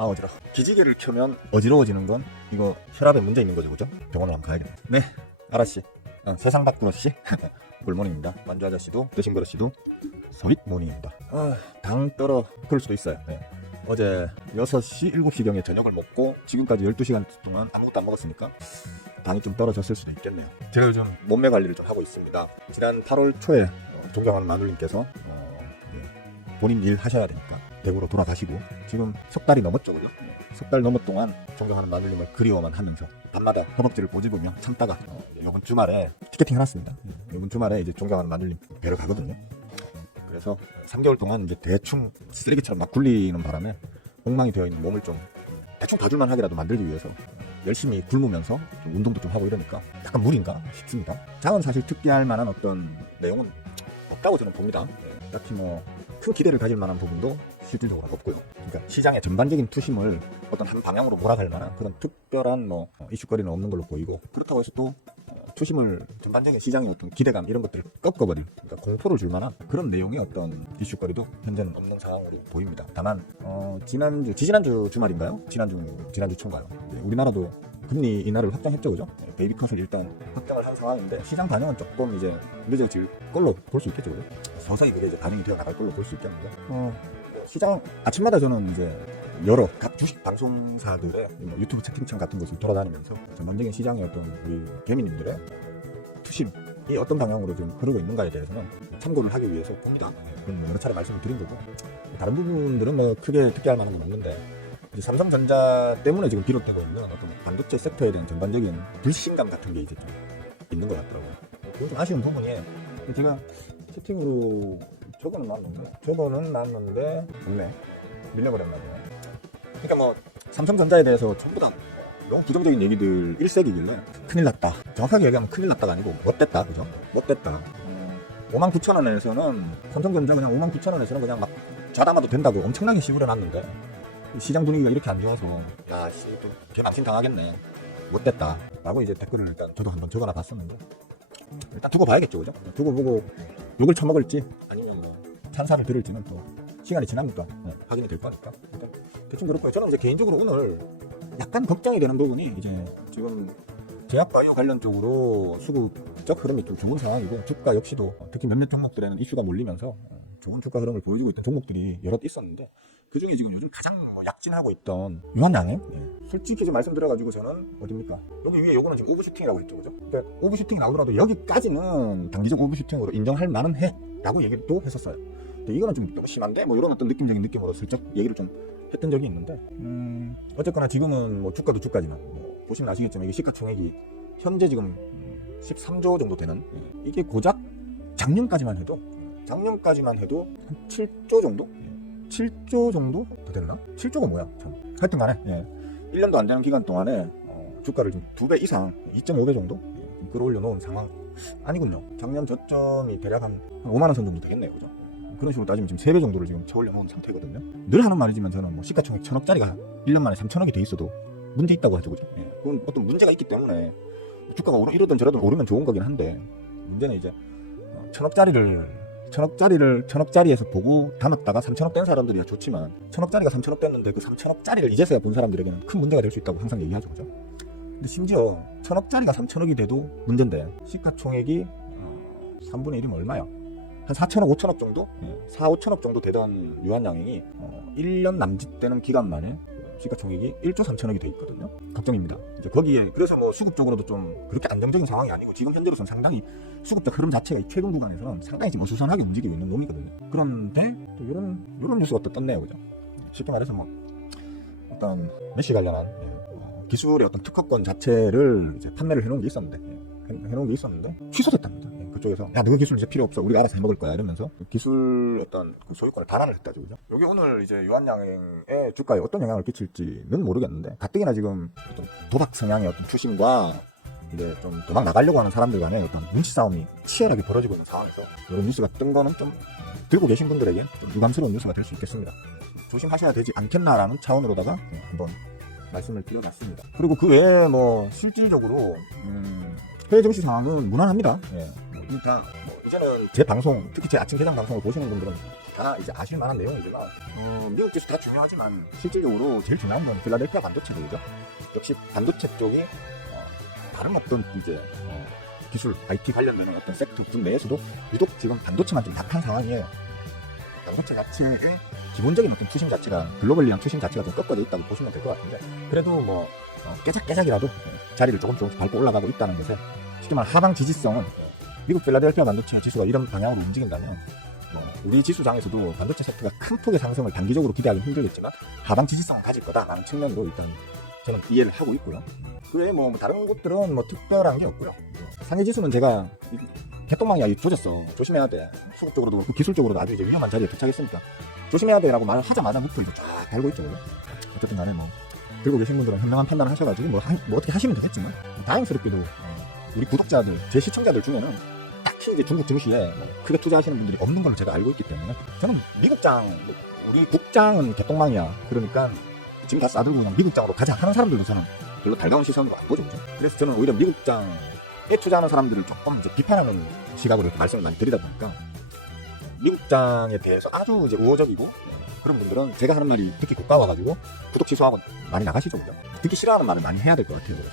아 어지러워. 기지개를 켜면 어지러워지는 건 이거 혈압에 문제 있는 거죠, 그죠? 병원을 한번 가야겠네. 네, 아라씨, 세상 밖으로씨 굴모닝입니다. 만주 아저씨도 뜨싱그러씨도 서윗모닝입니다. 당 떨어 그럴 수도 있어요. 네. 어제 6시, 7시경에 저녁을 먹고 지금까지 12시간 동안 아무것도 안 먹었으니까 당이 좀 떨어졌을 수도 있겠네요. 제가 요즘 몸매 관리를 좀 하고 있습니다. 지난 8월 초에 존경하는 마눌님께서 본인 일 하셔야 되니까 대구로 돌아가시고 지금 석 달이 넘었죠, 그죠? 석 달 넘었 동안 존경하는 마눌님을 그리워만 하면서 밤마다 허벅지를 꼬집으며 참다가 이번 주말에 티켓팅 해놨습니다. 이번 주말에 이제 존경하는 마눌님 뵈러 가거든요. 그래서 3개월 동안 이제 대충 쓰레기처럼 막 굴리는 바람에 엉망이 되어 있는 몸을 좀 대충 봐줄만 하게라도 만들기 위해서 열심히 굶으면서 좀 운동도 좀 하고 이러니까 약간 무리인가 싶습니다. 장은 사실 특기할 만한 어떤 내용은 없다고 저는 봅니다. 딱히 뭐 큰 기대를 가질 만한 부분도 실질적으로 없고요. 그러니까 시장의 전반적인 투심을 어떤 한 방향으로 몰아갈 만한 그런 특별한 뭐 이슈거리는 없는 걸로 보이고, 그렇다고 해서 또 투심을 전반적인 시장의 어떤 기대감 이런 것들을 꺾어버린, 그러니까 공포를 줄 만한 그런 내용의 어떤 이슈거리도 현재는 없는 상황으로 보입니다. 다만 지지난주 주말인가요? 지난주 초인가요? 우리나라도 금리 인하를 확정했죠, 그죠? 베이비컷을 일단 확정을 한 상황인데 시장 반응은 조금 이제 늦어질 걸로 볼 수 있겠죠, 그죠? 서서히 그게 이제 반응이 되어 나갈 걸로 볼 수 있겠는데, 시장 아침마다 저는 이제 여러 각 주식 방송사들의 유튜브 채팅창 같은 곳을 돌아다니면서 전반적인 시장의 어떤 우리 개미님들의 투심이 어떤 방향으로 지금 흐르고 있는가에 대해서는 참고를 하기 위해서 봅니다. 그건 여러 차례 말씀을 드린 거고, 다른 부분들은 뭐 크게 특기할 만한 건 없는데, 이제 삼성전자 때문에 지금 비롯되고 있는 어떤 반도체 сек터에 대한 전반적인 불신감 같은 게 이제 좀 있는 것 같더라고요. 그건 좀 아쉬운 부분이에요. 제가 채팅으로 저거는 나왔는데 없네. 밀려버렸나 보네. 그러니까 뭐 삼성전자에 대해서 전부 다 너무 부정적인 얘기들 일색이길래 큰일 났다. 정확하게 얘기하면 큰일 났다가 아니고 못됐다, 그죠? 못됐다. 59,000원에서는 삼성전자 그냥 59,000원에서는 그냥 막 좌담아도 된다고 엄청나게 시부려놨는데 시장 분위기가 이렇게 안 좋아서 야씨 또 개망신 당하겠네, 못됐다 라고 이제 댓글을 일단 저도 한번 적어놔 봤었는데, 일단 두고 봐야겠죠, 그죠? 두고 보고 욕을 처먹을지 아니면 뭐 찬사를 들을지는 또 시간이 지나니까 확인이 될 거니까 일단 대충 그렇고요. 저는 이제 개인적으로 오늘 약간 걱정이 되는 부분이 이제 지금 제약바이오 관련 쪽으로 수급적 흐름이 좀 좋은 상황이고, 주가 역시도 특히 몇몇 종목들에는 이슈가 몰리면서 좋은 주가 흐름을 보여주고 있던 종목들이 여럿 있었는데, 그 중에 지금 요즘 가장 약진하고 있던 유한양행, 솔직히 지금 말씀드려가지고 저는 어딥니까? 여기 위에 요거는 지금 오버슈팅이라고 했죠, 그죠? 그러니까 오버슈팅이 나오더라도 여기까지는 단기적 오버슈팅으로 인정할 만은 해 라고 얘기를 또 했었어요. 근데 이거는 좀 심한데 뭐 이런 어떤 느낌적인 느낌으로 슬쩍 얘기를 좀 했던 적이 있는데, 어쨌거나 지금은 뭐 주가도 주가지만 뭐 보시면 아시겠지만 이게 시가총액이 현재 지금 13조 정도 되는, 이게 고작 작년까지만 해도 한 7조 정도? 7조 정도 더 됐나? 7조가 뭐야? 참. 하여튼 간에 1년도 안 되는 기간 동안에 주가를 좀 2배 이상 2.5배 정도 끌어올려 놓은 상황 아니군요. 작년 저점이 대략 한 5만원 선 정도 되겠네요, 그죠? 그런 식으로 따지면 지금 3배 정도를 지금 채올려 놓은 상태거든요. 늘 하는 말이지만 저는 뭐 시가총액 1000억짜리가 1년 만에 3000억이 돼 있어도 문제 있다고 하죠, 그죠? 그건 어떤 문제가 있기 때문에 주가가 이러든 저러든 오르면 좋은 거긴 한데, 문제는 이제 1000억짜리에서 보고 담았다가 3000억 된 사람들이야 좋지만 1000억짜리가 3000억 됐는데 그 3000억짜리를 이제서야 본 사람들에게는 큰 문제가 될 수 있다고 항상 얘기하죠, 그죠? 근데 심지어 1000억짜리가 3000억이 돼도 문제인데, 시가총액이 3분의 1이면 얼마야? 한 4천억, 5천억 정도? 5천억 정도 되던 유한양행이 1년 남짓되는 기간 만에 시가총액이 1조 3천억이 돼 있거든요. 걱정입니다. 이제 거기에 그래서 뭐 수급적으로도 좀 그렇게 안정적인 상황이 아니고, 지금 현재로서는 상당히 수급적 흐름 자체가 최근 구간에서는 상당히 지금 어수선하게 움직이고 있는 놈이거든요. 그런데 또 이런 뉴스가 또 떴네요, 그죠? 쉽게 말해서 뭐 어떤 메시 관련한 기술의 어떤 특허권 자체를 이제 판매를 해놓은 게 있었는데 취소됐답니다. 그쪽에서 야, 너그 기술 이제 필요 없어, 우리가 알아서 해먹을 거야 이러면서 기술 어떤 그 소유권을 반환을 했다죠, 그죠? 여기 오늘 이제 유한양행의 주가에 어떤 영향을 끼칠지는 모르겠는데, 가뜩이나 지금 어떤 도박 성향의 어떤 투심과 이제 좀 도망 나가려고 하는 사람들 간의 어떤 눈치 싸움이 치열하게 벌어지고 있는 상황에서 이런 뉴스가 뜬 거는 좀 들고 계신 분들에게 좀 유감스러운 뉴스가 될 수 있겠습니다. 조심하셔야 되지 않겠나라는 차원으로다가 한번 말씀을 드려봤습니다. 그리고 그 외에 뭐 실질적으로 해외 증시 상황은 무난합니다. 그러니까 뭐 이제는 제 방송, 특히 제 아침 개장 방송을 보시는 분들은 다 이제 아실 만한 내용이지만 미국 지수 다 중요하지만 실질적으로 제일 중요한 건 필라델피아 반도체죠, 그죠? 역시 반도체 쪽이 다른 어떤 이제 기술 IT 관련되는 어떤 섹터 분내에서도 유독 지금 반도체만 좀 약한 상황이에요. 반도체 자체의 기본적인 어떤 투심 자체가 글로벌리한 투심 자체가 좀 꺾어져 있다고 보시면 될 것 같은데 그래도 뭐 깨작깨작이라도 자리를 조금씩 밟고 올라가고 있다는 것에 쉽게 말해 하방 지지성은 미국 필라델피아 반도체 지수가 이런 방향으로 움직인다면 우리 지수장에서도 반도체 섹터가 큰 폭의 상승을 단기적으로 기대하기는 힘들겠지만 하방 지지성을 가질 거다라는 측면으로 일단 저는 이해를 하고 있고요. 그외에 뭐 다른 곳들은 뭐 특별한 게 없고요. 상해 지수는 제가 개똥망이야 조졌어 조심해야 돼 수급적으로도 그렇고 기술적으로도 아주 이제 위험한 자리에 도착했으니까 조심해야 돼라고 말을 하자마자 목표 이제 쫙 달고 있죠. 어쨌든 간에 뭐 들고 계신 분들은 현명한 판단을 하셔가지고 뭐 어떻게 하시면 되겠지만 다행스럽게도 우리 구독자들 제 시청자들 중에는 딱히 이제 중국 증시에 크게 투자하시는 분들이 없는 걸로 제가 알고 있기 때문에 저는 미국장 우리 국장은 개똥망이야 그러니까 지금 다 싸들고 그냥 미국장으로 가자 하는 사람들도 저는 별로 달가운 시선으로 안 보죠. 그래서 저는 오히려 미국장에 투자하는 사람들을 조금 이제 비판하는 시각으로 이렇게 말씀을 많이 드리다 보니까 미국장에 대해서 아주 이제 우호적이고 그런 분들은 제가 하는 말이 특히 고가 와가지고 구독 취소하고 많이 나가시죠, 그죠? 듣기 싫어하는 말을 많이 해야 될 것 같아요, 그래서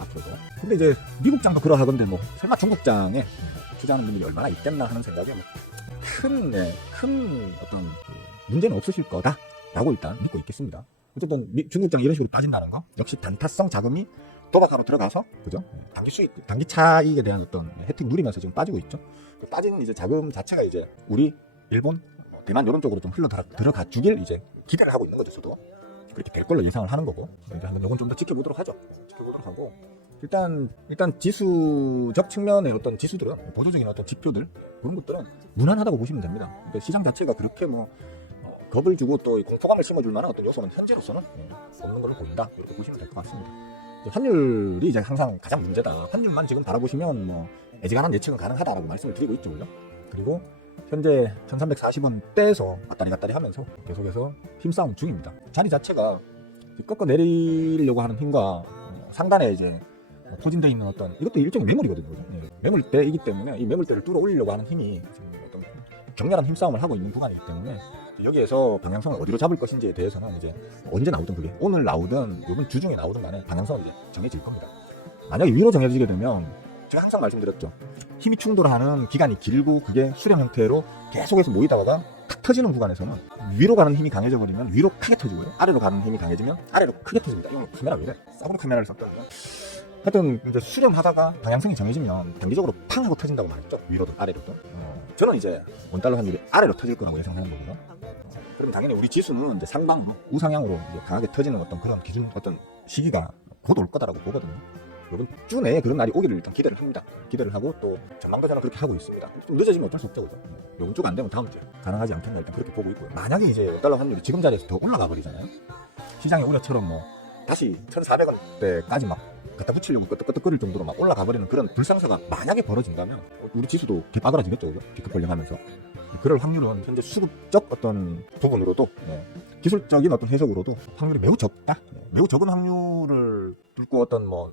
앞으로도. 근데 이제 미국장도 그러하던데 뭐 설마 중국장에 투자하는 분들이 얼마나 있겠나 하는 생각에 뭐 큰 어떤 문제는 없으실 거다라고 일단 믿고 있겠습니다. 어쨌든 중국장 이런 식으로 빠진다는 거 역시 단타성 자금이 도박하러 들어가서 그죠? 단기 수익, 단기 차익에 대한 어떤 혜택 누리면서 지금 빠지고 있죠. 빠지는 이제 자금 자체가 이제 우리 일본, 대만 이런 쪽으로 좀 흘러 들어가 주길 이제 기대를 하고 있는 거죠. 저도 그렇게 될 걸로 예상을 하는 거고 이제 한번 이건 좀 더 지켜보도록 하죠. 지켜보도록 하고 일단 지수적 측면의 어떤 지수들은 보조적인 어떤 지표들 그런 것들은 무난하다고 보시면 됩니다. 그러니까 시장 자체가 그렇게 뭐 겁을 주고 또 공포감을 심어줄 만한 어떤 요소는 현재로서는 없는 걸로 보인다 이렇게 보시면 될 것 같습니다. 환율이 이제 항상 가장 문제다. 환율만 지금 바라보시면 뭐 애지간한 예측은 가능하다라고 말씀을 드리고 있죠, 그죠? 그리고 현재 1340원대에서 왔다리 갔다리 하면서 계속해서 힘싸움 중입니다. 자리 자체가 꺾어 내리려고 하는 힘과 상단에 이제 포진되어 있는 어떤 이것도 일종의 매물이거든요. 매물대이기 때문에 이 매물대를 뚫어 올리려고 하는 힘이 지금 어떤 격렬한 힘싸움을 하고 있는 구간이기 때문에 여기에서 방향성을 어디로 잡을 것인지에 대해서는 이제 언제 나오든 그게 오늘 나오든 이번 주 중에 나오든 간에 방향성은 이제 정해질 겁니다. 만약에 위로 정해지게 되면 제가 항상 말씀드렸죠. 힘이 충돌하는 기간이 길고 그게 수렴 형태로 계속해서 모이다가 탁 터지는 구간에서는 위로 가는 힘이 강해져 버리면 위로 크게 터지고요. 아래로 가는 힘이 강해지면 아래로 크게 터집니다. 이거 카메라 왜 이래? 싸구려 카메라를 썼거든요. 하여튼 이제 수렴하다가 방향성이 정해지면 단기적으로 팡 하고 터진다고 말했죠. 위로든 아래로든. 저는 이제 원달러 환율이 아래로 터질 거라고 예상하는 거고요. 그러면 당연히 우리 지수는 이제 상방으로 우상향으로 이제 강하게 터지는 어떤 그런 기준 어떤 시기가 곧 올 거다라고 보거든요. 이번 주 내에 그런 날이 오기를 일단 기대를 합니다. 기대를 하고 또 전망도 저는 그렇게 하고 있습니다. 좀 늦어지면 어쩔 수 없죠, 그죠? 이번 주가 안 되면 다음 주에 가능하지 않겠나 일단 그렇게 보고 있고요. 만약에 이제 원달러 환율이 지금 자리에서 더 올라가 버리잖아요. 시장의 우려처럼 뭐 다시 1,400원대까지 막 갖다 붙이려고 끄떡끄떡거릴 정도로 막 올라가 버리는 그런 불상사가 만약에 벌어진다면 우리 지수도 빠그라지겠죠, 그죠? 기껏 벌령하면서. 그럴 확률은 현재 수급적 어떤 부분으로도 기술적인 어떤 해석으로도 확률이 매우 적다. 매우 적은 확률을 뚫고 어떤 뭐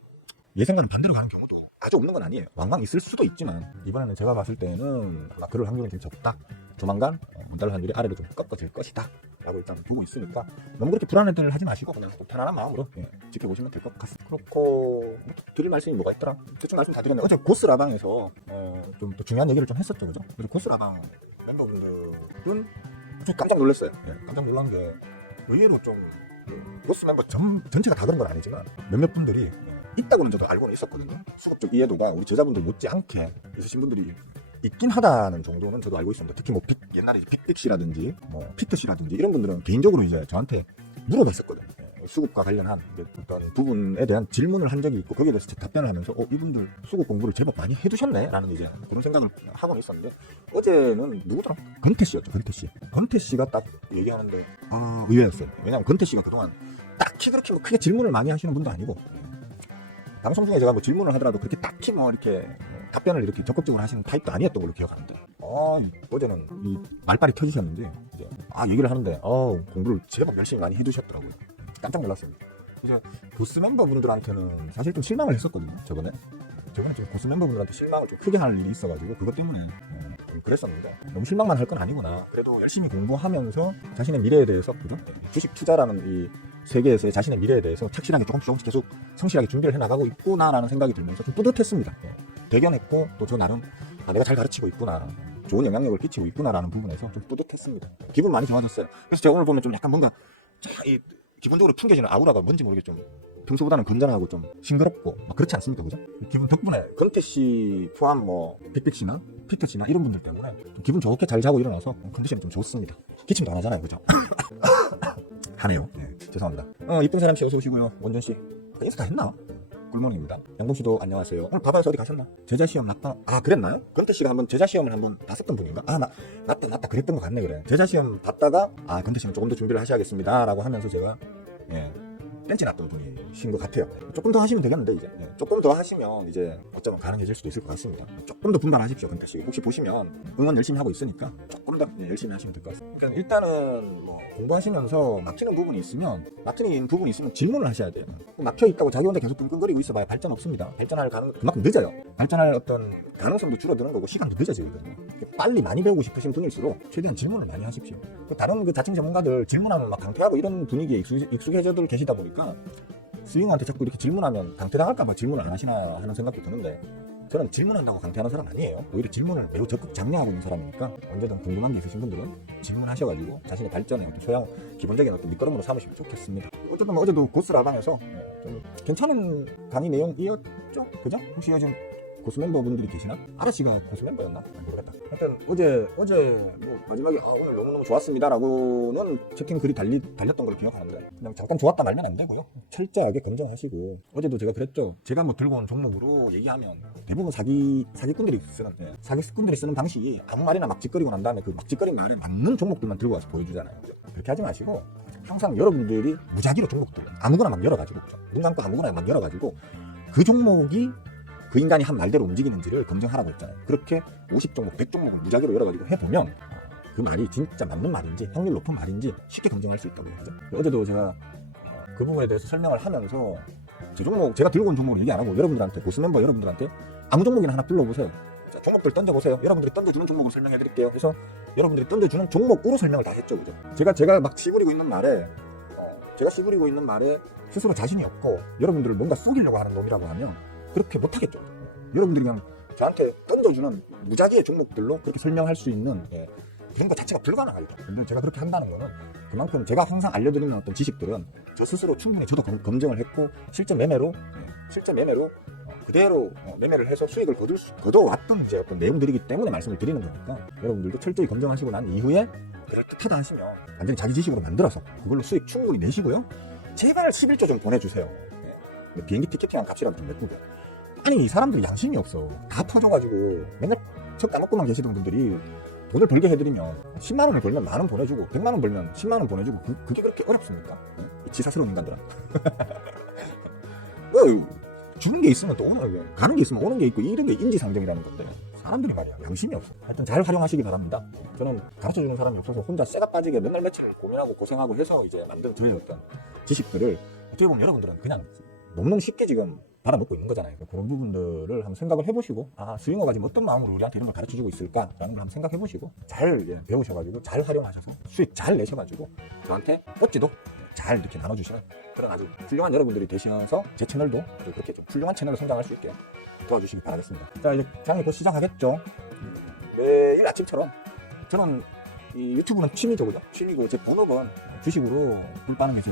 예상과는 반대로 가는 경우도 아주 없는 건 아니에요. 왕왕 있을 수도 있지만 이번에는 제가 봤을 때는 아마 그럴 확률은 좀 적다. 조만간 원달러 환율이 아래로 좀 꺾어질 것이다 라고 일단 보고 있으니까 너무 그렇게 불안해들 하지 마시고 그냥 편안한 마음으로 지켜보시면 될 것 같습니다. 그렇고 드릴 말씀이 뭐가 있더라? 대충 말씀 다 드렸는데 어제 고스라방에서 좀 또 중요한 얘기를 좀 했었죠, 그죠? 그래서 고스라방 멤버분들은 좀 깜짝 놀랐어요. 깜짝 놀란 게 의외로 좀 고스 멤버 전체가 다 그런 건 아니지만 몇몇 분들이 있다고는 저도 알고는 있었거든요. 수급적 이해도가 우리 저자분들 못지않게 있으신 분들이 있긴 하다는 정도는 저도 알고 있습니다. 특히 뭐 옛날에 빅빅 씨라든지 뭐 피트 씨라든지 이런 분들은 개인적으로 이제 저한테 물어봤었거든요. 수급과 관련한 어떤 부분에 대한 질문을 한 적이 있고 거기에 대해서 답변을 하면서 이분들 수급 공부를 제법 많이 해두셨네 라는 이제 그런 생각을 하고는 있었는데 어제는 누구더라? 건태 씨였죠. 건태 씨가 딱 얘기하는데 의외였어요. 왜냐하면 건태 씨가 그동안 딱히 그렇게 뭐 크게 질문을 많이 하시는 분도 아니고 방송 중에 제가 뭐 질문을 하더라도 그렇게 딱히 뭐 이렇게 답변을 이렇게 적극적으로 하시는 타입도 아니었던 걸로 기억하는데 어제는 이 말빨이 켜지셨는지 이제 얘기를 하는데 공부를 제법 열심히 많이 해두셨더라고요. 깜짝 놀랐습니다. 이제 보스 멤버분들한테는 사실 좀 실망을 했었거든요. 저번에 좀 보스 멤버분들한테 실망을 좀 크게 할 일이 있어가지고 그것 때문에 좀 그랬었는데 너무 실망만 할 건 아니구나. 그래도 열심히 공부하면서 자신의 미래에 대해서, 그죠? 주식 투자라는 이 세계에서의 자신의 미래에 대해서 착실하게 조금씩 계속 성실하게 준비를 해나가고 있구나라는 생각이 들면서 좀 뿌듯했습니다. 대견했고, 또 저 나름 내가 잘 가르치고 있구나, 좋은 영향력을 끼치고 있구나라는 부분에서 좀 뿌듯했습니다. 기분 많이 좋아졌어요. 그래서 제가 오늘 보면 좀 약간 뭔가 이 기본적으로 풍겨지는 아우라가 뭔지 모르게 좀 평소보다는 건전하고 좀 싱그럽고 막 그렇지 않습니까, 그죠? 기분 덕분에 건태 씨 포함 뭐 빅빅 씨나 피터 씨나 이런 분들 때문에 좀 기분 좋게 잘 자고 일어나서 컨디션이 좀 좋습니다. 기침도 안 하잖아요, 그죠? 하네요. 네, 죄송합니다. 이쁜 사람 씨 어서 오시고요. 원전 씨 인스타 했나? 꿀몬입니다. 양봉 씨도 안녕하세요. 오늘 바다에서 어디 가셨나? 제자 시험 났다. 아, 그랬나요? 건태 씨가 한번 제자 시험을 한번 봤었던 분인가? 아, 맞다 그랬던 것 같네. 그래, 제자 시험 봤다가 건태 씨는 조금 더 준비를 하셔야겠습니다라고 하면서 제가 벤치 났던 분이신 것 같아요. 조금 더 하시면 되겠는데, 이제 조금 더 하시면 이제 어쩌면 가능해질 수도 있을 것 같습니다. 조금 더 분발하십시오, 건태 씨. 혹시 보시면 응원 열심히 하고 있으니까 조금 더 열심히 하시면 될 것 같습니다. 그러니까 일단은 뭐 공부하시면서 막히는 부분이 있으면 질문을 하셔야 돼요. 막혀 있다고 자기 혼자 계속 끙끙거리고 있어봐야 발전 없습니다. 발전할 그만큼 늦어요. 발전할 어떤 가능성도 줄어드는 거고 시간도 늦어지거든요. 빨리 많이 배우고 싶으신 분일수록 최대한 질문을 많이 하십시오. 다른 그 자칭 전문가들 질문하면 막 강퇴하고 이런 분위기에 익숙해져들 계시다 보니까 스윙한테 자꾸 이렇게 질문하면 강퇴당할까봐 질문을 안 하시나 하는 생각도 드는데, 저는 질문한다고 강퇴하는 사람 아니에요. 오히려 질문을 매우 적극 장려하고 있는 사람이니까 언제든 궁금한 게 있으신 분들은 질문하셔가지고 자신의 발전에 어떤 소양, 기본적인 어떤 밑거름으로 삼으시면 좋겠습니다. 어쨌든 뭐 어제도 고스 라방에서 좀 괜찮은 강의 내용이었죠, 그죠? 혹시 요즘 고수 멤버분들이 계시나? 아라씨가 고수 멤버였나? 모르겠다. 하여튼 어제 뭐 마지막에 오늘 너무너무 좋았습니다라고는 채팅 글이 달렸던 걸 기억하는데, 그냥 잠깐 좋았다 말면 안 되고요. 철저하게 검증하시고, 어제도 제가 그랬죠. 제가 뭐 들고 온 종목으로 얘기하면 대부분 사기꾼들이 쓰는 방식이 아무 말이나 막 짓거리고 난 다음에 그 막 짓거린 말에 맞는 종목들만 들고 와서 보여주잖아요. 그렇게 하지 마시고 항상 여러분들이 무작위로 종목들 아무거나 막 열어가지고, 눈 감고 아무거나 막 열어가지고 그 종목이 그 인간이 한 말대로 움직이는지를 검증하라고 했잖아요. 그렇게 50종목, 100종목을 무작위로 열어가지고 해보면 그 말이 진짜 맞는 말인지 확률 높은 말인지 쉽게 검증할 수 있다고 했죠. 어제도 제가 그 부분에 대해서 설명을 하면서 제 종목, 제가 들고 온 종목을 얘기 안 하고 여러분들한테, 고수 멤버 여러분들한테 아무 종목이나 하나 불러보세요. 자, 종목들 던져보세요. 여러분들이 던져주는 종목을 설명해드릴게요. 그래서 여러분들이 던져주는 종목으로 설명을 다 했죠, 그죠? 제가 막 씨부리고 있는 말에 스스로 자신이 없고 여러분들을 뭔가 속이려고 하는 놈이라고 하면 그렇게 못하겠죠. 여러분들이 그냥 저한테 던져주는 무작위의 종목들로 그렇게 설명할 수 있는 그런 것 자체가 불가능하죠. 근데 제가 그렇게 한다는 거는 그만큼 제가 항상 알려드리는 어떤 지식들은 저 스스로 충분히 저도 검증을 했고 실제 매매로 그대로 매매를 해서 수익을 거둬왔던 이제 어떤 내용들이기 때문에 말씀을 드리는 거니까, 여러분들도 철저히 검증하시고 난 이후에 그럴듯하다 하시면 완전히 자기 지식으로 만들어서 그걸로 수익 충분히 내시고요. 제발 11조 좀 보내주세요. 비행기 티켓팅 한 값이라도 좀 메꾸고. 아니, 이 사람들 양심이 없어. 다 퍼져가지고 맨날 척 까먹고만 계시던 분들이 돈을 벌게 해드리면 10만원을 벌면 만원 보내주고 100만원 벌면 10만원 보내주고 그게 그렇게 어렵습니까? 지사스러운 인간들은. 주는 게 있으면 또 오는 게, 가는 게 있으면 오는 게 있고, 이런 게 인지상정이라는 건데 사람들이 말이야 양심이 없어. 하여튼 잘 활용하시기 바랍니다. 저는 가르쳐주는 사람이 없어서 혼자 쇠가 빠지게 맨날 며칠 고민하고 고생하고 해서 이제 만든 저의 어떤 지식들을 어떻게 보면 여러분들은 그냥 너무너무 쉽게 지금 받아먹고 있는 거잖아요. 그런 부분들을 한번 생각을 해보시고, 스윙어가 지금 어떤 마음으로 우리한테 이런 걸 가르쳐주고 있을까라는 걸 한번 생각해보시고 잘 배우셔가지고 잘 활용하셔서 수익 잘 내셔가지고 저한테 뽀찌도 잘 이렇게 나눠주시는 그런 아주 훌륭한 여러분들이 되시면서 제 채널도 그렇게 좀 훌륭한 채널로 성장할 수 있게 도와주시기 바라겠습니다. 자, 이제 장이 곧 시작하겠죠. 매일 아침처럼 저는 이 유튜브는 취미죠, 그죠? 취미고 제 본업은 주식으로 불 빠는 게 제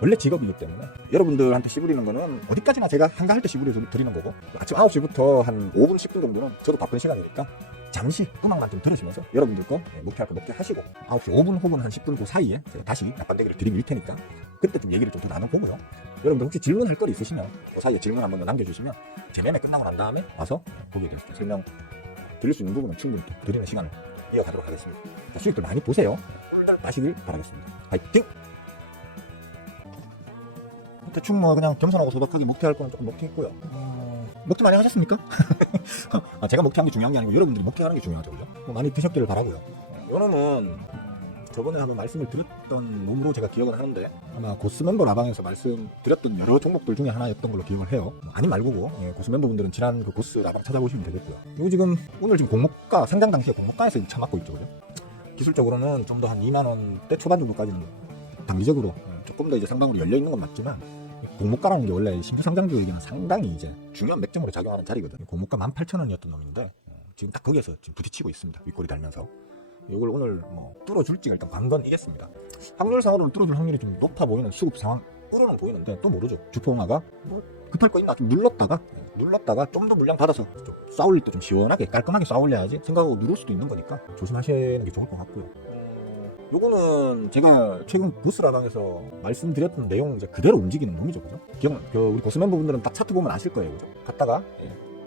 원래 직업이기 때문에 여러분들한테 씨부리는 거는 어디까지나 제가 한가할 때 씨부려 드리는 거고, 아침 9시부터 한 5분, 10분 정도는 저도 바쁜 시간이니까 잠시 음악만 좀 들으시면서 여러분들 거 목표할 거 먹게 하시고, 9시 5분 혹은 한 10분 그 사이에 제가 다시 약반대기를 드릴 테니까 그때 좀 얘기를 좀 더 나눠보고요. 여러분들 혹시 질문할 거 있으시면 그 사이에 질문 한번 남겨주시면 제 매매 끝나고 난 다음에 와서 거기에 대해서 설명 드릴 수 있는 부분은 충분히 드리는 시간을 이어가도록 하겠습니다. 자, 수익들 많이 보세요. 오늘날 마시길 바라겠습니다. 파이팅! 대충 뭐 그냥 겸손하고 소박하게 목퇴할 거는 조금 목퇴했고요. 목퇴 많이 하셨습니까? 제가 목퇴한 게 중요한 게 아니고 여러분들이 목퇴하는 게 중요하죠, 그죠? 많이 드셨기를 바라고요. 요놈은 저번에 한번 말씀을 드렸던 놈으로 제가 기억을 하는데, 아마 고스 멤버 라방에서 말씀드렸던 여러 종목들 중에 하나였던 걸로 기억을 해요. 아닌 말고고, 고스 멤버분들은 지난 그 고스 라방 찾아보시면 되겠고요. 이거 지금 오늘 지금 공모가 상장 당시에 공모가에서 참았고 있죠, 그죠? 기술적으로는 좀 더 한 2만 원대 초반 정도까지는 단기적으로 조금 더 이제 상방으로 열려 있는 건 맞지만, 공모가라는 게 원래 신규 상장 주에게는 상당히 이제 중요한 맥점으로 작용하는 자리거든. 공모가 18,000원이었던 놈인데 지금 딱 거기에서 지금 부딪히고 있습니다. 윗골이 달면서. 이걸 오늘 뭐 뚫어줄지가 일단 관건이겠습니다. 확률상으로는 뚫어줄 확률이 좀 높아 보이는 수급 상황으로는 보이는데 또 모르죠. 주포응화가 뭐 급할 거 있나 좀 눌렀다가 좀 더 물량 받아서 좀 싸울 때 좀 시원하게 깔끔하게 싸울려야지 생각하고 누를 수도 있는 거니까 조심하시는 게 좋을 것 같고요. 요거는 제가 최근 보스라방에서 말씀드렸던 내용 이제 그대로 움직이는 놈이죠, 그죠? 우리 고수 멤버분들은 딱 차트 보면 아실 거예요, 그죠? 갔다가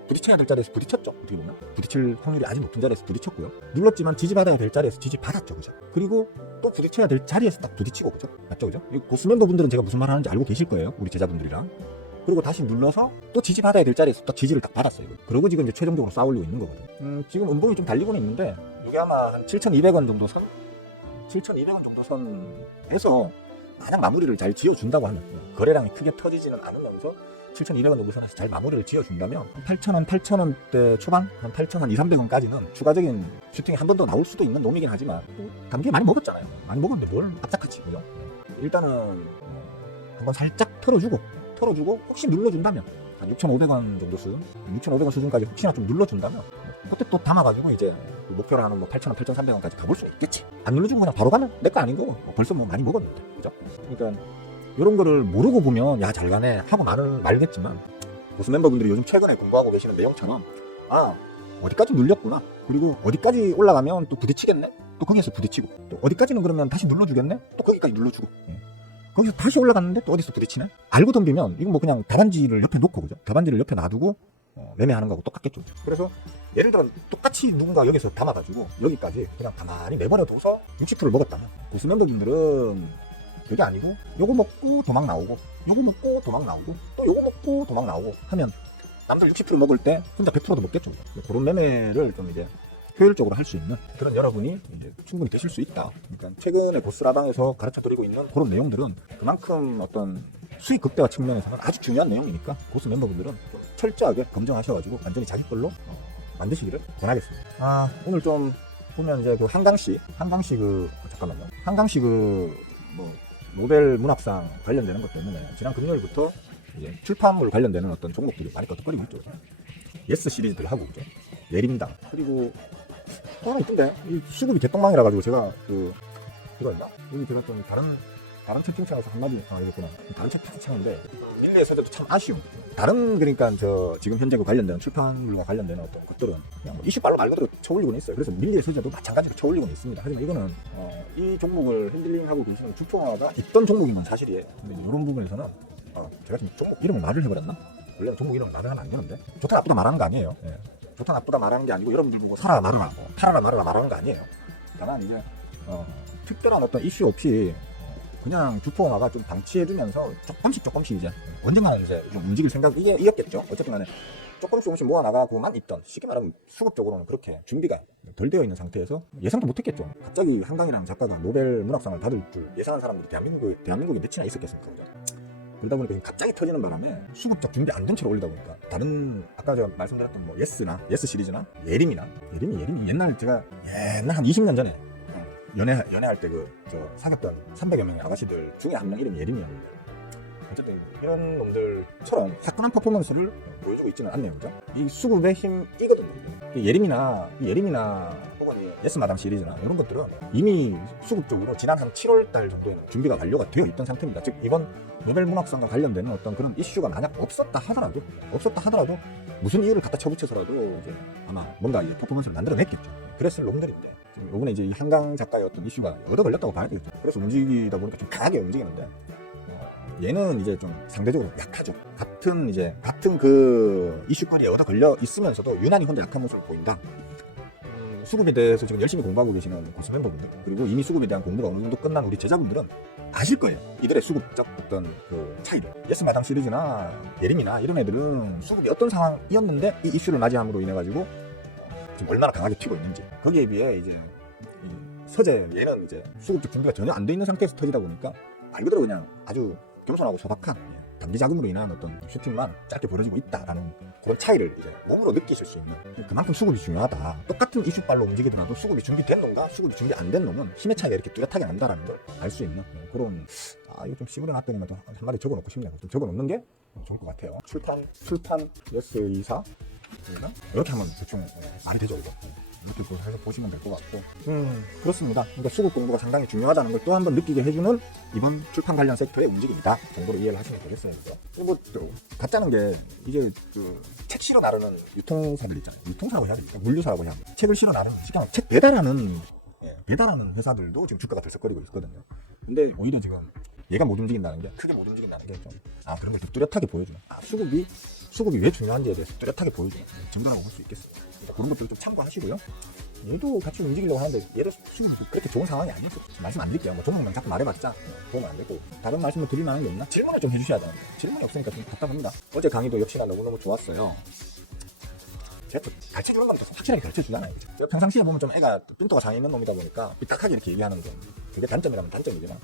부딪혀야 될 자리에서 부딪혔죠, 어떻게 보면. 부딪힐 확률이 아주 높은 자리에서 부딪혔고요. 눌렀지만 지지받아야 될 자리에서 지지받았죠, 그죠? 그리고 또 부딪혀야 될 자리에서 딱 부딪히고, 그죠? 맞죠, 그죠? 이 고수 멤버분들은 제가 무슨 말 하는지 알고 계실 거예요, 우리 제자분들이랑. 그리고 다시 눌러서 또 지지받아야 될 자리에서 또 지지를 딱 받았어요. 그러고 지금 이제 최종적으로 싸우려고 있는 거거든. 지금 음봉이 좀 달리고는 있는데, 이게 아마 한 7,200원 정도 7,200원 정도 선에서 만약 마무리를 잘 지어준다고 하면, 거래량이 크게 터지지는 않으면서 7,200원 정도 선에서 잘 마무리를 지어준다면 8,000원, 8,000원대 초반, 한 8,000원, 2,300원까지는 추가적인 슈팅이 한 번 더 나올 수도 있는 놈이긴 하지만, 단기에 많이 먹었잖아요. 많이 먹었는데 뭘 압착하지, 그죠? 일단은 한번 살짝 털어주고 혹시 눌러준다면 한 6,500원 정도 수준, 6,500원 수준까지 혹시나 좀 눌러준다면 그때 또 담아가지고 이제 목표로 하는 뭐 8,000원, 8,300원까지 가볼 수 있겠지. 안 눌러주고 그냥 바로 가면 내 거 아닌 거고, 벌써 뭐 많이 먹었는데, 그죠? 그러니까 이런 거를 모르고 보면 야 잘 가네 하고 말겠지만, 고수 멤버분들이 요즘 최근에 공부하고 계시는 내용처럼 어디까지 눌렸구나, 그리고 어디까지 올라가면 또 부딪히겠네, 또 거기에서 부딪히고, 또 어디까지는 그러면 다시 눌러주겠네, 또 거기까지 눌러주고, 거기서 다시 올라갔는데 또 어디서 부딪히네. 알고 덤비면 이건 뭐 그냥 답안지를 옆에 놓고, 그죠? 답안지를 옆에 놔두고 매매하는 거하고 똑같겠죠. 그래서 예를 들어 똑같이 누군가 여기서 담아가지고 여기까지 그냥 가만히 내버려둬서 60%를 먹었다면, 고수 멤버분들은 그게 아니고 요거 먹고 도망 나오고, 요거 먹고 도망 나오고, 또 요거 먹고 도망 나오고 하면 남들 60% 먹을 때 혼자 100%도 먹겠죠. 그런 매매를 좀 이제 효율적으로 할 수 있는 그런 여러분이 이제 충분히 되실 수 있다. 그러니까 최근에 보스라방에서 가르쳐드리고 있는 그런 내용들은 그만큼 어떤 수익 극대화 측면에서는 아주 중요한 내용이니까 고수 멤버분들은 철저하게 검증하셔가지고 완전히 자기 걸로 만드시기를 권하겠습니다. 오늘 좀 보면 이제 그 한강시 뭐 노벨 문학상 관련되는 것 때문에 지난 금요일부터 이제 출판물 관련되는 어떤 종목들이 많이 끄덕거리고 있죠. 예스 시리즈들 하고 있죠. 예림당, 그리고 하나 있던데 이 수급이 개똥망이라 가지고 제가 그거 있나? 여기 들었더니 다른 채팅창에서 한마디 이랬구나. 다른 채팅창인데 밀리의 세대도 참 아쉬운. 그러니까 지금 현재 관련되는 출판물과 관련되는 어떤 것들은 그냥 뭐 이슈빨로 말 그대로 쳐올리고는 있어요. 그래서 밀리의 세대도 마찬가지로 쳐올리고는 있습니다. 하지만 이거는 이 종목을 핸들링하고 계시는 주포화가 있던 종목인 건 사실이에요. 근데 이런 부분에서는 제가 지금 종목 이름을 말을 해버렸나? 원래는 종목 이름을 말을 하면 안 되는데, 좋다 나쁘다 말하는 거 아니에요. 좋다 나쁘다 말하는 게 아니고 여러분들 보고 사라 말아라, 팔아라 말아라 말하는 거 아니에요. 다만 이제 특별한 어떤 이슈 없이 그냥 주포화가 좀 방치해주면서 조금씩 이제 언젠가는 이제 좀 움직일 생각이었겠죠. 어쨌든 간에 조금씩 모아나가고만 있던, 쉽게 말하면 수급적으로는 그렇게 준비가 덜 되어 있는 상태에서 예상도 못했겠죠. 갑자기 한강이라는 작가가 노벨 문학상을 받을 줄 예상한 사람들이 대한민국에 몇이나 있었겠습니까? 그러다 보니까 갑자기 터지는 바람에 수급적 준비 안 된 채로 올리다 보니까 다른 아까 제가 말씀드렸던 뭐 예스 시리즈나 예림이 옛날 제가 한 20년 전에 연애할 때 사귀었던 300여 명의 아가씨들 중에 한 명 이름이 예림이었는데, 어쨌든 이런 놈들처럼 화끈한 퍼포먼스를 보여주고 있지는 않네요, 그죠? 이 수급의 힘이거든요. 예림이나 혹은 이 예스 마담 시리즈나 이런 것들은 이미 수급적으로 지난 한 7월달 정도에는 준비가 완료가 되어 있던 상태입니다. 즉 이번 노벨 문학상과 관련되는 어떤 그런 이슈가 만약 없었다 하더라도 무슨 이유를 갖다 쳐붙여서라도 이제 아마 뭔가 이 퍼포먼스를 만들어냈겠죠. 그랬을 놈들인데 지금 요번에 이제 이 한강 작가의 어떤 이슈가 얻어 걸렸다고 봐야 되겠죠. 그래서 움직이다 보니까 좀 강하게 움직이는데, 얘는 이제 좀 상대적으로 약하죠. 같은 그 이슈거리에 얻어 걸려 있으면서도 유난히 혼자 약한 모습을 보인다. 수급에 대해서 지금 열심히 공부하고 계시는 고수 멤버분들, 그리고 이미 수급에 대한 공부가 어느 정도 끝난 우리 제자분들은 아실 거예요. 이들의 수급적 어떤 그 차이를. 예스 마담 시리즈나 예림이나 이런 애들은 수급이 어떤 상황이었는데 이 이슈를 맞이함으로 인해 가지고 지금 얼마나 강하게 튀고 있는지. 거기에 비해 이제 얘는 이제 수급적 준비가 전혀 안 돼 있는 상태에서 터지다 보니까 말 그대로 그냥 아주 겸손하고 소박한 단기 자금으로 인한 어떤 슈팅만 짧게 벌어지고 있다라는 그런 차이를 이제 몸으로 느끼실 수 있는, 그만큼 수급이 중요하다. 똑같은 이슈발로 움직이더라도 수급이 준비된 놈과 수급이 준비 안 된 놈은 힘의 차이가 이렇게 뚜렷하게 난다라는 걸 알 수 있는 그런, 이거 좀 씨부려 놨더니만 한 마디 적어놓고 싶네요. 좀 적어놓는 게 좋을 것 같아요. 출판 yes24 이렇게 하면 대충 말이 되죠, 이거. 이렇게 해서 보시면 될 것 같고, 그렇습니다. 그러니까 수급 공부가 상당히 중요하다는 걸 또 한 번 느끼게 해주는 이번 출판 관련 섹터의 움직임이다 정도로 이해를 하시면 되겠어요. 뭐 가짜는 게 이제 그 책 실어 나르는 유통사들 있잖아요. 유통사라고 해야 됩니까? 물류사라고 해야 됩니까? 책을 실어 나르는, 책 배달하는 회사들도 지금 주가가 들썩거리고 있거든요. 근데 오히려 지금 얘가 못 움직인다는 게, 크게 못 움직인다는 게 좀 그런 걸 뚜렷하게 보여주는, 수급이 왜 중요한지에 대해서 뚜렷하게 보여주는 증거라고 볼 수 있겠어요. 그러니까 그런 것들 좀 참고하시고요. 얘도 같이 움직이려고 하는데 얘도 수급이 그렇게 좋은 상황이 아니죠. 말씀 안 드릴게요. 뭐 종목만 자꾸 말해봤자 도움 안 되고, 다른 말씀을 드릴 만한 게 없나? 질문을 좀 해주셔야 되는데 질문이 없으니까 좀 답답합니다. 어제 강의도 역시나 너무너무 좋았어요. 제가 또 가르쳐주는 건 더 확실하게 가르쳐주잖아요. 그죠? 제가 평상시에 보면 좀 애가 삔또가 상해 있는 놈이다 보니까 삐딱하게 이렇게 얘기하는 건 그게 단점이라면 단점이지만,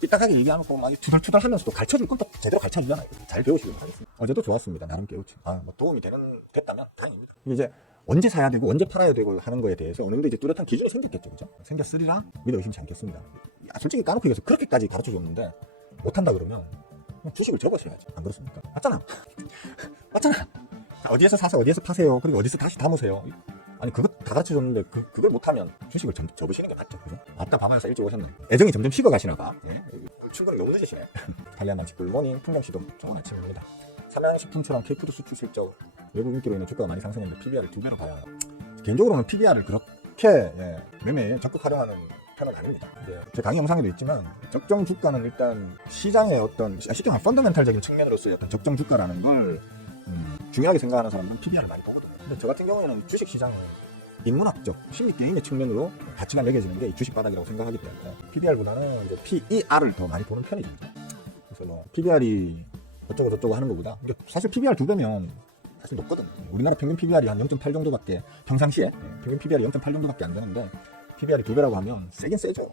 삐딱하게 얘기하고 막 투덜투덜 하면서도 가르쳐줄 건 또 제대로 가르쳐주잖아요. 잘 배우시길 바라겠습니다. 어제도 좋았습니다. 나름 깨우치. 뭐 도움이 됐다면 다행입니다. 이제 언제 사야 되고 언제 팔아야 되고 하는 거에 대해서 어느 정도 이제 뚜렷한 기준이 생겼겠죠. 그죠? 생겼으리라 믿어 의심치 않겠습니다. 솔직히 까놓고 얘기해서 그렇게까지 가르쳐줬는데 못한다 그러면 그냥 주식을 접으셔야죠. 안 그렇습니까? 맞잖아. 어디에서 사서 어디에서 파세요. 그리고 어디서 다시 담으세요. 아니 그거 다 가르쳐줬는데 그걸 못하면 주식을 접으시는 게 맞죠. 그죠? 아따 밤하면서 일찍 오셨네. 애정이 점점 식어가시나 봐. 출근이 너무 늦으시네. 단리한만치 굿모닝 풍경시도 좋은 아침입니다. 삼양식품처럼 K푸드 수출 실적 외국 인기로 인해 주가가 많이 상승했는데 PBR을 2배로 봐야 해요. 개인적으로는 PBR을 그렇게 매매에 적극 활용하는 편은 아닙니다. 이제 제 강의 영상에도 있지만, 적정 주가는 일단 시장의 어떤 쉽게 말하면 펀더멘탈적인 측면으로서의 어떤 적정 주가라는 걸 중요하게 생각하는 사람들은 PBR을 많이 보거든요. 근데 저 같은 경우에는 주식 시장은 인문학적, 심리 게임의 측면으로 가치가 매겨지는 게 이 주식 바닥이라고 생각하기 때문에 PBR보다는 이제 PER을 더 많이 보는 편이죠. 그래서 뭐 PBR이 어쩌고 저쩌고 하는 것보다, 사실 PBR 2배면 사실 높거든요. 우리나라 평균 PBR이 한 0.8 정도밖에, 평상시에 평균 PBR이 0.8 정도밖에 안 되는데 PBR이 2배라고 하면 세긴 세죠.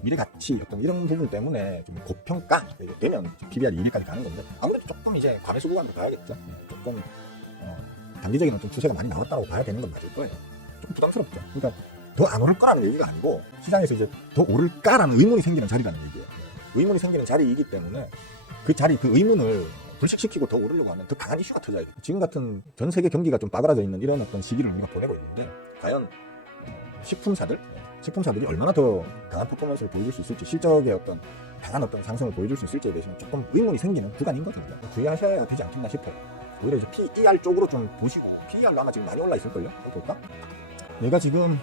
미래 가치 어떤 이런 부분 때문에 좀 고평가 되면 PBR이 1위까지 가는 건데, 아무래도 조금 이제 과매수 구간으로 봐야겠죠. 조금 단기적인 어떤 추세가 많이 나왔다고 봐야 되는 건 맞을 거예요. 조금 부담스럽죠. 그러니까 더 안 오를 거라는 얘기가 아니고, 시장에서 이제 더 오를까라는 의문이 생기는 자리라는 얘기예요. 의문이 생기는 자리이기 때문에 그 의문을 불식시키고 더 오르려고 하면 더 강한 이슈가 터져야 돼요. 지금 같은 전 세계 경기가 좀 빠그라져 있는 이런 어떤 시기를 우리가 보내고 있는데, 과연 식품사들이 얼마나 더 강한 퍼포먼스를 보여줄 수 있을지, 실적의 어떤 강한 어떤 상승을 보여줄 수 있을지에 대해서는 조금 의문이 생기는 구간인 거죠. 주의하셔야 되지 않겠나 싶어요. 오히려 이제 PER 쪽으로 좀 보시고, PER로 아마 지금 많이 올라 있을걸요? 볼까? 얘가 지금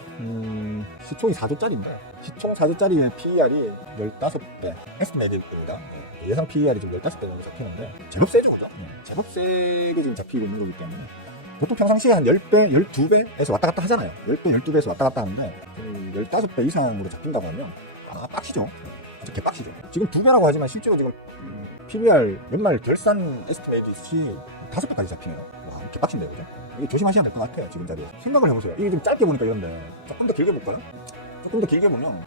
시총이 4조짜리인데, 시총 4조짜리의 PER이 15배 에스티메이트입니다. 예상 PER이 지금 15배 정도 잡히는데 제법 세죠, 그죠? 제법 세게 지금 잡히고 있는 거기 때문에 보통 평상시에 한 10배, 12배에서 왔다 갔다 하잖아요. 10배, 12배에서 왔다 갔다 하는데 15배 이상으로 잡힌다고 하면 빡시죠. 진짜 개빡시죠. 지금 2배라고 하지만 실제로 지금 PBR 연말 결산 에스티메이트이 5배까지 잡히네요. 와, 개빡신데요, 그죠? 이게 조심하셔야 될 것 같아요, 지금 자리에서. 생각을 해보세요. 이게 좀 짧게 보니까 이런데, 조금 더 길게 볼까요? 조금 더 길게 보면,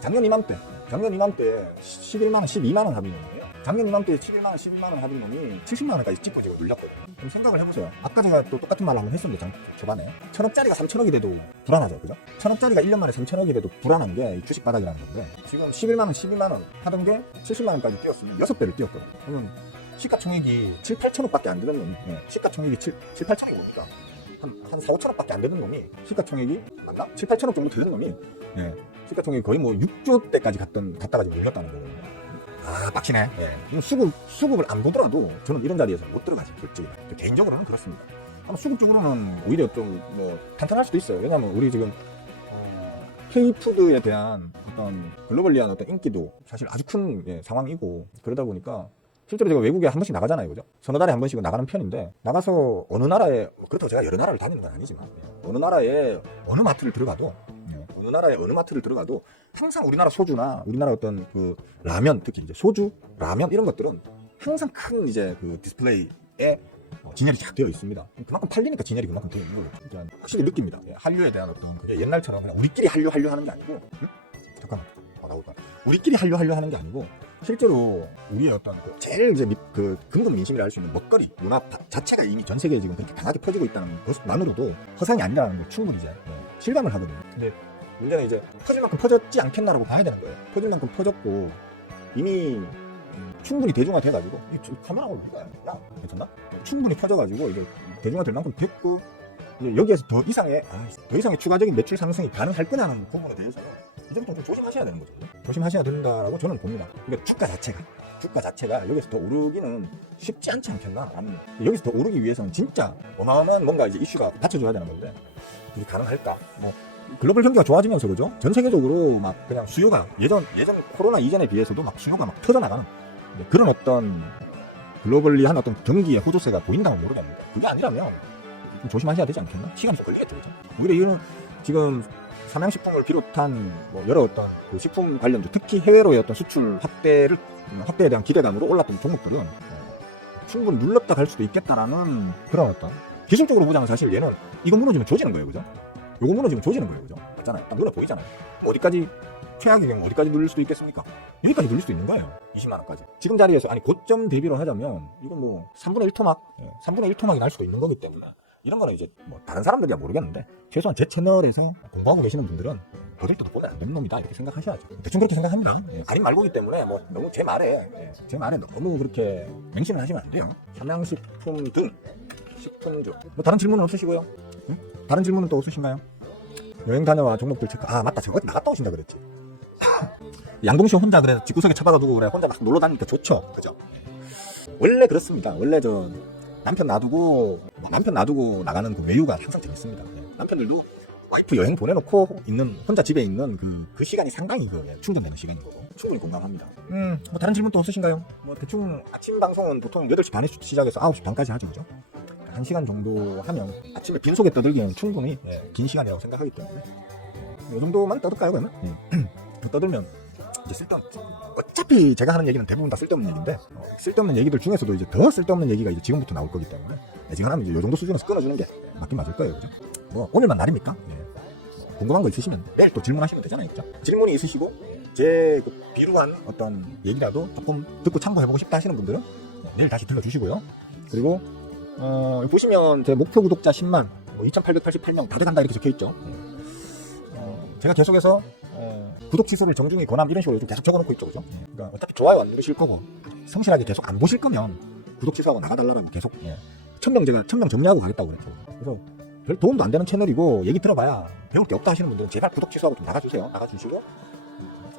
작년 이맘때 11만원, 12만원 합의론이에요. 작년 이맘때 11만원, 12만원 합의론이 70만원까지 찍고 지금 눌렸거든요. 그럼 생각을 해보세요. 아까 제가 또 똑같은 말을 한번 했었는데, 초반에. 1000억짜리가 3000억이 돼도 불안하죠, 그죠? 1000억짜리가 1년 만에 3000억이 돼도 불안한 게 주식 바닥이라는 건데, 지금 11만원, 12만원 하던 게 70만원까지 뛰었으면 6배를 뛰었거든요. 그러면 시가총액이 7, 8천억밖에 안 되는 놈이, 시가총액이 7, 8천억이 뭡니까? 한 4, 5천억밖에 안 되는 놈이, 시가총액이 맞나? 7, 8천억 정도 되는 놈이, 시가총액이 거의 뭐 6조 대까지 갔다가 지금 눌렸다는 거거든요. 빡치네. 수급을 안 보더라도 저는 이런 자리에서 못 들어가지, 솔직히. 개인적으로는 그렇습니다. 아마 수급 쪽으로는 오히려 좀 탄탄할 수도 있어요. 왜냐면 우리 지금 K푸드에 대한 어떤 글로벌리한 어떤 인기도 사실 아주 큰 상황이고, 그러다 보니까 실제로 제가 외국에 한 번씩 나가잖아요, 그죠? 서너 달에 한 번씩은 나가는 편인데, 나가서 어느 나라에, 그렇다고 제가 여러 나라를 다니는 건 아니지만, 어느 나라에 어느 마트를 들어가도 항상 우리나라 소주나 우리나라 어떤 그 라면, 특히 이제 소주, 라면 이런 것들은 항상 큰 이제 그 디스플레이에 진열이 쫙 되어 있습니다. 그만큼 팔리니까 진열이 그만큼 되어 있는 거죠. 그러니까 확실히 느낍니다. 한류에 대한 어떤 그게 옛날처럼 그냥 우리끼리 한류 하는 게 아니고, 잠깐만 나올까? 우리끼리 한류 하는 게 아니고 실제로 우리의 어떤 그 제일 이제 그 근본 민심이라 할 수 있는 먹거리 문화 자체가 이미 전 세계에 지금 그렇게 강하게 퍼지고 있다는 것만으로도 허상이 아니라는 걸 충분히 이제 실감을 하거든요. 근데 문제는 이제 퍼질 만큼 퍼졌지 않겠나라고 봐야 되는 거예요. 퍼질 만큼 퍼졌고 이미 충분히 대중화돼가지고 카메라가 누가 야 괜찮나? 충분히 퍼져가지고 이제 대중화될 만큼 됐고 이제 여기에서 더 이상의 추가적인 매출 상승이 가능할 거냐는 부분에 대해서는 이제부터 좀 조심하셔야 되는 거죠. 조심하셔야 된다라고 저는 봅니다. 그러니까 주가 자체가 여기서 더 오르기는 쉽지 않지 않겠나? 여기서 더 오르기 위해서는 진짜 어마어마한 뭔가 이제 이슈가 받쳐줘야 되는 건데 이게 가능할까? 뭐 글로벌 경기가 좋아지면서 그죠? 전 세계적으로 막 그냥 수요가 예전 코로나 이전에 비해서도 막 수요가 막 터져나가는 그런 어떤 글로벌리한 어떤 경기의 호조세가 보인다면 모르겠는데 그게 아니라면 좀 조심하셔야 되지 않겠나? 시간이 좀 걸리겠죠, 그죠? 오히려 이런 지금 삼양식품을 비롯한 뭐 여러 어떤 그 식품 관련주 특히 해외로의 어떤 수출 확대에 대한 기대감으로 올랐던 종목들은 충분히 눌렀다 갈 수도 있겠다라는 그런 어떤 기술적으로 보자면 사실 얘는 이거 무너지면 조지는 거예요, 그죠? 요거 무너지면 조지는 거예요, 그죠? 맞잖아요. 딱 눈에 보이잖아요. 뭐 어디까지 최악의 경우 어디까지 누를 수도 있겠습니까? 여기까지 누릴 수도 있는 거예요. 20만 원까지. 지금 자리에서 아니 고점 대비로 하자면 이건 뭐 3분의 1 토막, 3분의 1 토막이 날 수도 있는 거기 때문에 이런 거는 이제 뭐 다른 사람들이야 모르겠는데 최소한 제 채널에서 공부하고 계시는 분들은 버들떠도 보면 안 되는 놈이다 이렇게 생각하셔야죠. 대충 그렇게 생각합니다. 가림 말고기 때문에 뭐 너무 제 말에 너무 그렇게 맹신을 하시면 안 돼요. 삼양식품 등 식품주. 뭐 다른 질문은 없으시고요. 응? 다른 질문은 또 없으신가요? 여행 다녀와 종목들 체크. 아 맞다, 저거 나갔다 오신다 그랬지. 양동시 혼자 그래 집구석에 처박아 두고 그래 혼자 막 놀러 다니니까 좋죠, 그죠? 원래 그렇습니다. 원래 저 남편 놔두고 나가는 그 외유가 항상 재밌습니다. 남편들도 와이프 여행 보내놓고 있는 혼자 집에 있는 그 시간이 상당히 충전되는 시간인 거고 충분히 공감합니다. 뭐 다른 질문 또 없으신가요? 뭐 대충 아침 방송은 보통 8시 반에 시작해서 9시 반까지 하죠, 그죠? 1시간 정도 하면 아침에 빈속에 떠들기에는 충분히 긴 시간이라고 생각하기 때문에 이 정도만 떠들까요, 그러면? 떠들면 이제 어차피 제가 하는 얘기는 대부분 다 쓸데없는 얘기인데 쓸데없는 얘기들 중에서도 이제 더 쓸데없는 얘기가 이제 지금부터 나올 거기 때문에 지금 이제 이 정도 수준에서 끊어주는 게 맞긴 맞을 거예요, 그죠? 뭐 오늘만 날입니까? 궁금한 거 있으시면 내일 또 질문하시면 되잖아요, 그죠? 질문이 있으시고 제 그 비루한 어떤 얘기라도 조금 듣고 참고해보고 싶다 하시는 분들은 내일 다시 들러주시고요. 그리고 보시면 제 목표 구독자 10만, 2,888명 다 돼간다 이렇게 적혀있죠. 제가 계속해서 구독 취소를 정중히 권함 이런 식으로 좀 계속 적어놓고 있죠, 그죠? 그러니까 어차피 좋아요 안 누르실 거고 성실하게 계속 안 보실 거면 구독 취소하고 나가달라고 계속 1000명 정리하고 가겠다고 그랬죠. 그래서 별 도움도 안 되는 채널이고 얘기 들어봐야 배울 게 없다 하시는 분들은 제발 구독 취소하고 좀 나가주시고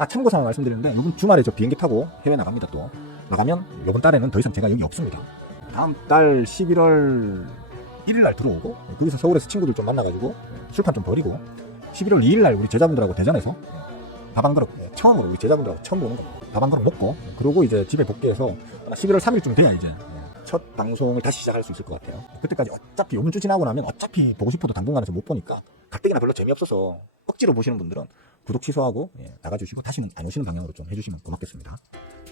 참고사항 말씀드리는데 이번 주말에 저 비행기 타고 해외 나갑니다. 또 나가면 이번 달에는 더 이상 제가 여기 없습니다. 다음 달 11월 1일날 들어오고 거기서 서울에서 친구들 좀 만나가지고 술판 좀 버리고 11월 2일날 우리 제자분들하고 대전에서 밥 한 그릇 처음으로 우리 제자분들하고 처음 보는 겁니다. 밥 한 그릇 먹고 그러고 이제 집에 복귀해서 11월 3일쯤 돼야 이제 첫 방송을 다시 시작할 수 있을 것 같아요. 그때까지 어차피 요번 주 지나고 나면 어차피 보고 싶어도 당분간에서 못 보니까 가뜩이나 별로 재미없어서 억지로 보시는 분들은 구독 취소하고 나가주시고 다시는 안 오시는 방향으로 좀 해주시면 고맙겠습니다.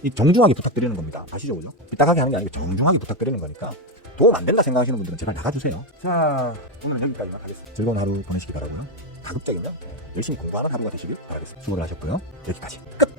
이 정중하게 부탁드리는 겁니다. 아시죠, 그죠? 삐딱하게 하는 게 아니고 정중하게 부탁드리는 거니까 도움 안 된다 생각하시는 분들은 제발 나가주세요. 자, 오늘은 여기까지만 하겠습니다. 즐거운 하루 보내시기 바라고요. 가급적이면 열심히 공부하는 하루가 되시길 바라겠습니다. 수고를 하셨고요. 여기까지 끝!